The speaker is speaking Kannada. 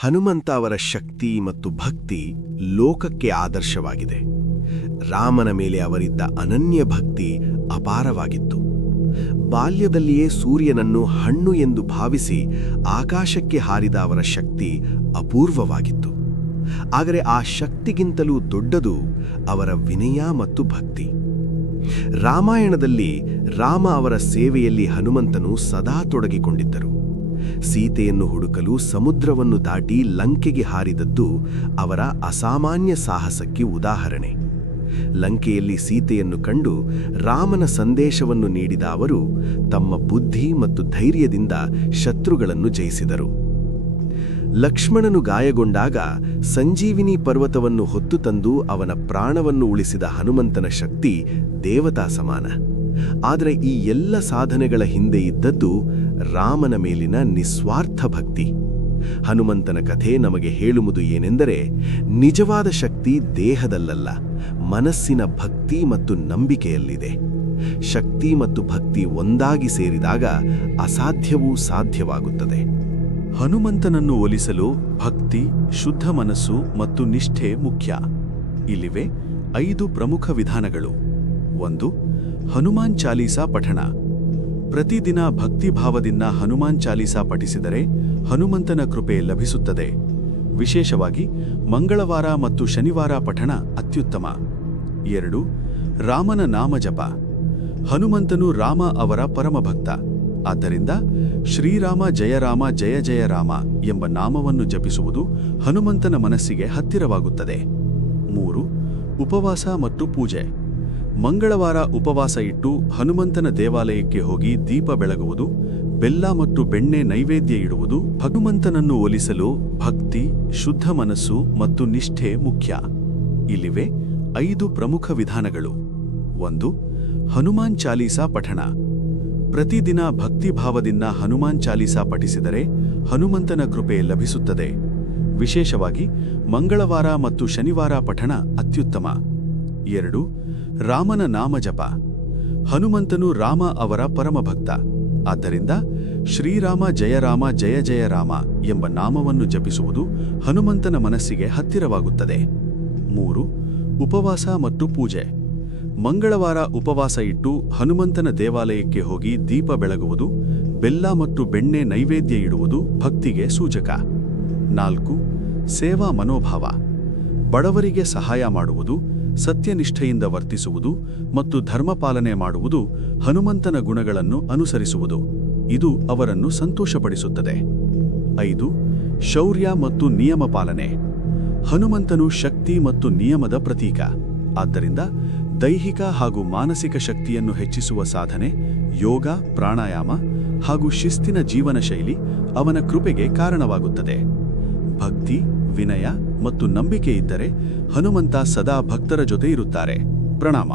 ಹನುಮಂತ ಅವರ ಶಕ್ತಿ ಮತ್ತು ಭಕ್ತಿ ಲೋಕಕ್ಕೆ ಆದರ್ಶವಾಗಿದೆ. ರಾಮನ ಮೇಲೆ ಅವರಿದ್ದ ಅನನ್ಯ ಭಕ್ತಿ ಅಪಾರವಾಗಿತ್ತು. ಬಾಲ್ಯದಲ್ಲಿಯೇ ಸೂರ್ಯನನ್ನು ಹಣ್ಣು ಎಂದು ಭಾವಿಸಿ ಆಕಾಶಕ್ಕೆ ಹಾರಿದ ಅವರ ಶಕ್ತಿ ಅಪೂರ್ವವಾಗಿತ್ತು. ಆದರೆ ಆ ಶಕ್ತಿಗಿಂತಲೂ ದೊಡ್ಡದು ಅವರ ವಿನಯ ಮತ್ತು ಭಕ್ತಿ. ರಾಮಾಯಣದಲ್ಲಿ ರಾಮ ಅವರ ಸೇವೆಯಲ್ಲಿ ಹನುಮಂತನು ಸದಾ ತೊಡಗಿಕೊಂಡಿದ್ದರು. ಸೀತೆಯನ್ನು ಹುಡುಕಲು ಸಮುದ್ರವನ್ನು ದಾಟಿ ಲಂಕೆಗೆ ಹಾರಿದದ್ದು ಅವರ ಅಸಾಮಾನ್ಯ ಸಾಹಸಕ್ಕೆ ಉದಾಹರಣೆ. ಲಂಕೆಯಲ್ಲಿ ಸೀತೆಯನ್ನು ಕಂಡು ರಾಮನ ಸಂದೇಶವನ್ನು ನೀಡಿದ ಅವರು ತಮ್ಮ ಬುದ್ಧಿ ಮತ್ತು ಧೈರ್ಯದಿಂದ ಶತ್ರುಗಳನ್ನು ಜಯಿಸಿದರು. ಲಕ್ಷ್ಮಣನು ಗಾಯಗೊಂಡಾಗ ಸಂಜೀವಿನಿ ಪರ್ವತವನ್ನು ಹೊತ್ತು ತಂದು ಅವನ ಪ್ರಾಣವನ್ನು ಉಳಿಸಿದ ಹನುಮಂತನ ಶಕ್ತಿ ದೇವತಾ ಸಮಾನ. ಆದರೆ ಈ ಎಲ್ಲ ಸಾಧನೆಗಳ ಹಿಂದೆ ಇದ್ದದ್ದು ರಾಮನ ಮೇಲಿನ ನಿಸ್ವಾರ್ಥ ಭಕ್ತಿ. ಹನುಮಂತನ ಕಥೆ ನಮಗೆ ಹೇಳುವುದು ಏನೆಂದರೆ, ನಿಜವಾದ ಶಕ್ತಿ ದೇಹದಲ್ಲಲ್ಲ, ಮನಸ್ಸಿನ ಭಕ್ತಿ ಮತ್ತು ನಂಬಿಕೆಯಲ್ಲಿದೆ. ಶಕ್ತಿ ಮತ್ತು ಭಕ್ತಿ ಒಂದಾಗಿ ಸೇರಿದಾಗ ಅಸಾಧ್ಯವೂ ಸಾಧ್ಯವಾಗುತ್ತದೆ. ಹನುಮಂತನನ್ನು ಒಲಿಸಲು ಭಕ್ತಿ, ಶುದ್ಧ ಮನಸ್ಸು ಮತ್ತು ನಿಷ್ಠೆ ಮುಖ್ಯ. ಇಲ್ಲಿವೆ 5 ಪ್ರಮುಖ ವಿಧಾನಗಳು. 1. ಹನುಮಾನ್ ಚಾಲೀಸಾ ಪಠಣ. ಪ್ರತಿದಿನ ಭಕ್ತಿಭಾವದಿಂದ ಹನುಮಾನ್ ಚಾಲೀಸಾ ಪಠಿಸಿದರೆ ಹನುಮಂತನ ಕೃಪೆ ಲಭಿಸುತ್ತದೆ. ವಿಶೇಷವಾಗಿ ಮಂಗಳವಾರ ಮತ್ತು ಶನಿವಾರ ಪಠಣ ಅತ್ಯುತ್ತಮ. 2. ರಾಮನ ನಾಮಜಪ. ಹನುಮಂತನು ರಾಮ ಅವರ ಪರಮಭಕ್ತ. ಆದ್ದರಿಂದ ಶ್ರೀರಾಮ ಜಯ ರಾಮ ಜಯ ಜಯ ರಾಮ ಎಂಬ ನಾಮವನ್ನು ಜಪಿಸುವುದು ಹನುಮಂತನ ಮನಸ್ಸಿಗೆ ಹತ್ತಿರವಾಗುತ್ತದೆ. 3. ಉಪವಾಸ ಮತ್ತು ಪೂಜೆ. ಮಂಗಳವಾರ ಉಪವಾಸ ಇಟ್ಟು ಹನುಮಂತನ ದೇವಾಲಯಕ್ಕೆ ಹೋಗಿ ದೀಪ ಬೆಳಗುವುದು, ಬೆಲ್ಲ ಮತ್ತು ಬೆಣ್ಣೆ ನೈವೇದ್ಯ ಇಡುವುದು ಹನುಮಂತನನ್ನು ಒಲಿಸಲು ಭಕ್ತಿ, ಶುದ್ಧ ಮನಸ್ಸು ಮತ್ತು ನಿಷ್ಠೆ ಮುಖ್ಯ. ಇಲ್ಲಿವೆ 5 ಪ್ರಮುಖ ವಿಧಾನಗಳು. 1. ಹನುಮಾನ್ ಚಾಲೀಸಾ ಪಠಣ. ಪ್ರತಿದಿನ ಭಕ್ತಿಭಾವದಿಂದ ಹನುಮಾನ್ ಚಾಲೀಸಾ ಪಠಿಸಿದರೆ ಹನುಮಂತನ ಕೃಪೆ ಲಭಿಸುತ್ತದೆ. ವಿಶೇಷವಾಗಿ ಮಂಗಳವಾರ ಮತ್ತು ಶನಿವಾರ ಪಠಣ ಅತ್ಯುತ್ತಮ. 2. ರಾಮನ ನಾಮಜಪ. ಹನುಮಂತನು ರಾಮ ಅವರ ಪರಮಭಕ್ತ. ಆದ್ದರಿಂದ ಶ್ರೀರಾಮ ಜಯ ರಾಮ ಜಯ ಜಯ ರಾಮ ಎಂಬ ನಾಮವನ್ನು ಜಪಿಸುವುದು ಹನುಮಂತನ ಮನಸ್ಸಿಗೆ ಹತ್ತಿರವಾಗುತ್ತದೆ. 3. ಉಪವಾಸ ಮತ್ತು ಪೂಜೆ. ಮಂಗಳವಾರ ಉಪವಾಸ ಇಟ್ಟು ಹನುಮಂತನ ದೇವಾಲಯಕ್ಕೆ ಹೋಗಿ ದೀಪ ಬೆಳಗುವುದು, ಬೆಲ್ಲ ಮತ್ತು ಬೆಣ್ಣೆ ನೈವೇದ್ಯ ಇಡುವುದು ಭಕ್ತಿಗೆ ಸೂಚಕ. 4. ಸೇವಾ ಮನೋಭಾವ. ಬಡವರಿಗೆ ಸಹಾಯ ಮಾಡುವುದು, ಸತ್ಯನಿಷ್ಠೆಯಿಂದ ವರ್ತಿಸುವುದು ಮತ್ತು ಧರ್ಮಪಾಲನೆ ಮಾಡುವುದು ಹನುಮಂತನ ಗುಣಗಳನ್ನು ಅನುಸರಿಸುವುದು. ಇದು ಅವರನ್ನು ಸಂತೋಷಪಡಿಸುತ್ತದೆ. 5. ಶೌರ್ಯ ಮತ್ತು ನಿಯಮ ಪಾಲನೆ. ಹನುಮಂತನು ಶಕ್ತಿ ಮತ್ತು ನಿಯಮದ ಪ್ರತೀಕ. ಆದ್ದರಿಂದ ದೈಹಿಕ ಹಾಗೂ ಮಾನಸಿಕ ಶಕ್ತಿಯನ್ನು ಹೆಚ್ಚಿಸುವ ಸಾಧನೆ, ಯೋಗ, ಪ್ರಾಣಾಯಾಮ ಹಾಗೂ ಶಿಸ್ತಿನ ಜೀವನ ಶೈಲಿ ಅವನ ಕೃಪೆಗೆ ಕಾರಣವಾಗುತ್ತದೆ. ಭಕ್ತಿ, ವಿನಯ ಮತ್ತು ನಂಬಿಕೆ ಇದ್ದರೆ ಹನುಮಂತ ಸದಾ ಭಕ್ತರ ಜೊತೆ ಇರುತ್ತಾರೆ. ಪ್ರಣಾಮ.